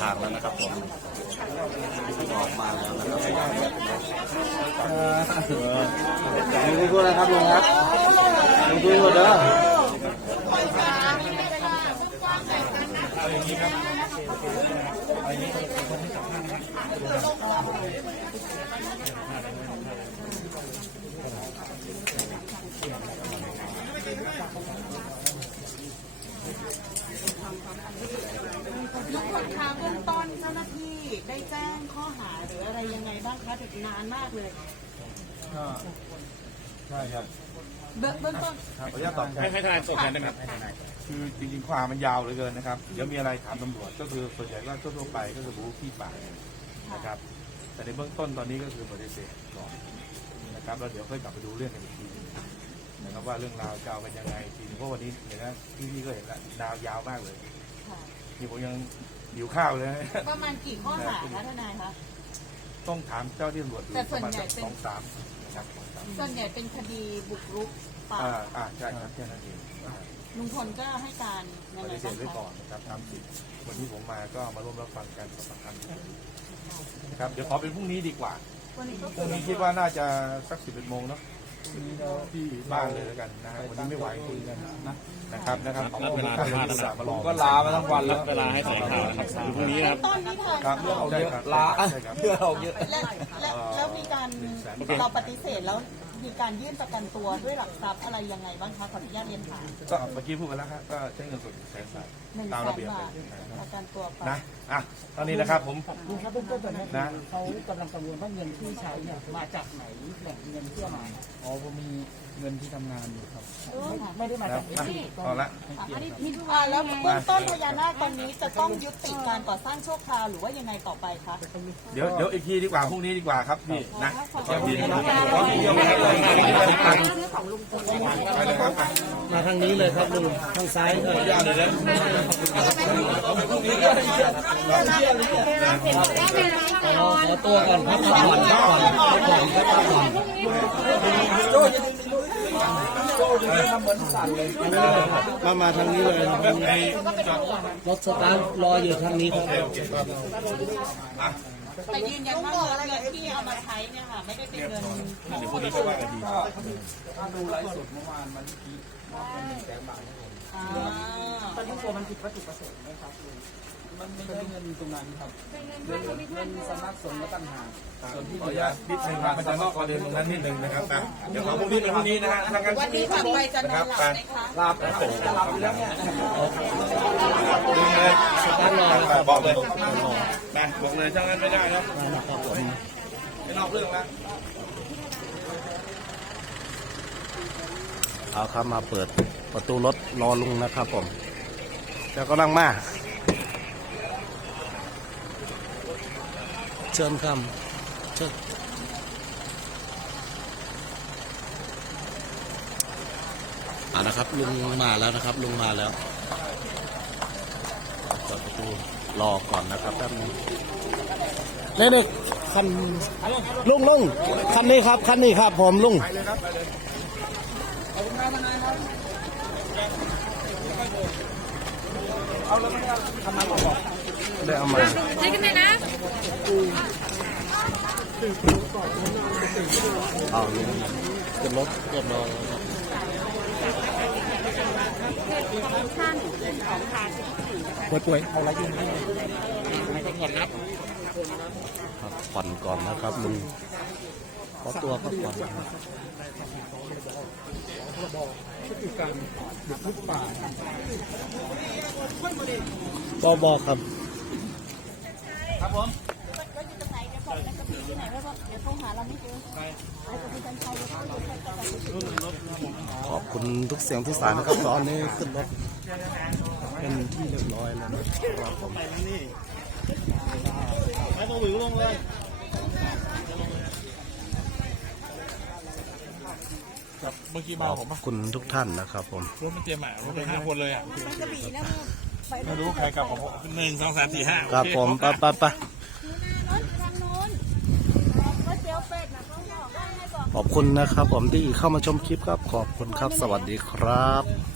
างแล้วนะครับผมออกมาแล้วนะครับมีพูดอะไรครับลุงครับลุงคุยหมดเด้อทุกคนคะเบื้องต้นเจ้าหน้าที่ได้แจ้งข้อหาหรืออะไรยังไงบ้างคะถึงนานมากเลยใช่ครับเบื้องต้นขออนุญาตตอบแทนให้ทนายตอบแทนได้ไหมคือจริงๆความมันยาวเหลือเกินนะครับเดี๋ยวมีอะไรถามตำรวจก็คือส่วนใหญ่ก็ทั่วไปก็คือบู๊ขี้ปากนะครับแต่ในเบื้องต้นตอนนี้ก็คือปฏิเสธก่อนนะครับแล้วเดี๋ยวค่อยกลับไปดูเรื่องกันอีกทีนะครับว่าเรื่องราวจะเอากันยังไงทีเพราะวันนี้เห็นนะพี่ก็เห็นแล้วดาวยาวมากเลยนี่ผมยังหิวข้าวเลยประมาณกี่ข้อหาคะทนายคะต้องถามเจ้าที่ตำรวจดูประมาณ2-3นะครับส่วนใหญ่เป็นคดีบุกรุกป่าใช่ครับแค่นั้นเองลุงพลก็ให้การปฏิเสธไว้ก่อนนะครับตามสิทธิ์วันที่ผมมาก็มาร่วมรับฟังการสอบปากคำนะครับเดี๋ยวขอเป็นพรุ่งนี้ดีกว่าพรุ่งนี้คิดว่าน่าจะสัก11 โมงเนาะที่บ้านเลยแล้วกันนะวันนี้ไม่ไหวคุยกันนะครับขอบคุณท่านที่อุตส่าห์มารอก็ลามาทั้งวันแล้วเวลาให้แถลงข่าวครับพรุ่งนี้ครับครับเรื่องเอาเยอะลาเรื่องเอาเยอะแล้วมีการเราปฏิเสธแล้วมีการยื่นประกันตัวด้วยหลักทรัพย์อะไรยังไงบ้างคะขออนุญาตเรียนถามก็เมื่อกี้พูดกันแล้วครับก็ใช้เงินสด100,000 ตามระเบียบประกันตัวนะตอนนี้นะครับผมลุงครับเบื้องต้นตอนนี้เขากำลังกังวลว่าเงินที่ใช้เนี่ยมาจากไหนแหล่งเงินที่มาผมมีเงินที่ทำงานอยู่ครับไม่ได้มาจากที่พอละแล้วเบื้องต้นพญานาคตอนนี้จะต้องยุติการก่อสร้างชั่วคราวหรือว่ายังไงต่อไปคะเดี๋ยวอีกทีดีกว่าพรุ่งนี้ดีกว่าครับพี่นะมาทางนี้เลยครับลุงทางซ้ายเลยขอตัวก่อนพักผ่อนมาทางนี้เลยรถสตาร์ทรออยู่ทางนี้ครับแต่ยืนยันว่าเงินที่เอามาใช้เนี่ยค่ะไม่ได้เป็นเงินเดี๋ยวพวกนี้ก็ว่ากันดีถ้าดูไลฟ์สดเมื่อวานมันคิด100,000 บาทตอนนี้ตัวมันผิดวัตถุประสงค์ไหมครับมันไม่ใช่เงินตรงนั้นครับเงินสำนักสงฆ์และตั้งหากส่วนที่ขออนุญาตนิดนึงครับมันจะนอกประเด็นตรงนั้นนิดนึงนะครับเดี๋ยวพรุ่งนี้เป็นพรุ่งนี้นะฮะวันนี้ขับไปจะนอนหลับไหมคะหลับอยู่แล้วเนี่ยบอกเลยนะบอกเลยช่างนั้นไม่ได้นะไม่นอกเรื่องแล้วเอาครับมาเปิดประตูรถรอลุงนะครับผมแล้วก็นั่งมาเชิญครับเชิญนะครับลุงมาแล้วนะครับลุงมาแล้วเปิดประตูรอก่อนนะครับแป๊บนึงนี่คันลุงคันนี้ครับผมลุงได้เอามาใช้กันไหมนะเอาลุงขึ้นรถเรียบร้อยป่วยอะไรอยู่นี่ไม่ต้องผ่อนครับผ่อนก่อนนะครับลุงขอตัวพักผ่อนพฤติกรรมบุกรุกป่าบอกครับผมขอบคุณทุกเสียงทุกสายนะครับตอนนี้ขึ้นรถเป็นที่เรียบร้อยแล้วนะครับผมไม่ต้องหวิวลงเลยเมื่อกี้มาผมขอบคุณทุกท่านนะครับผมรถมันเตรียมรถไป5 คนเลยอ่ะไม่รู้ใครกลับของ1 2 3 4 5 ครับผมไปขอบคุณนะครับผมที่เข้ามาชมคลิปครับขอบคุณครับสวัสดีครับ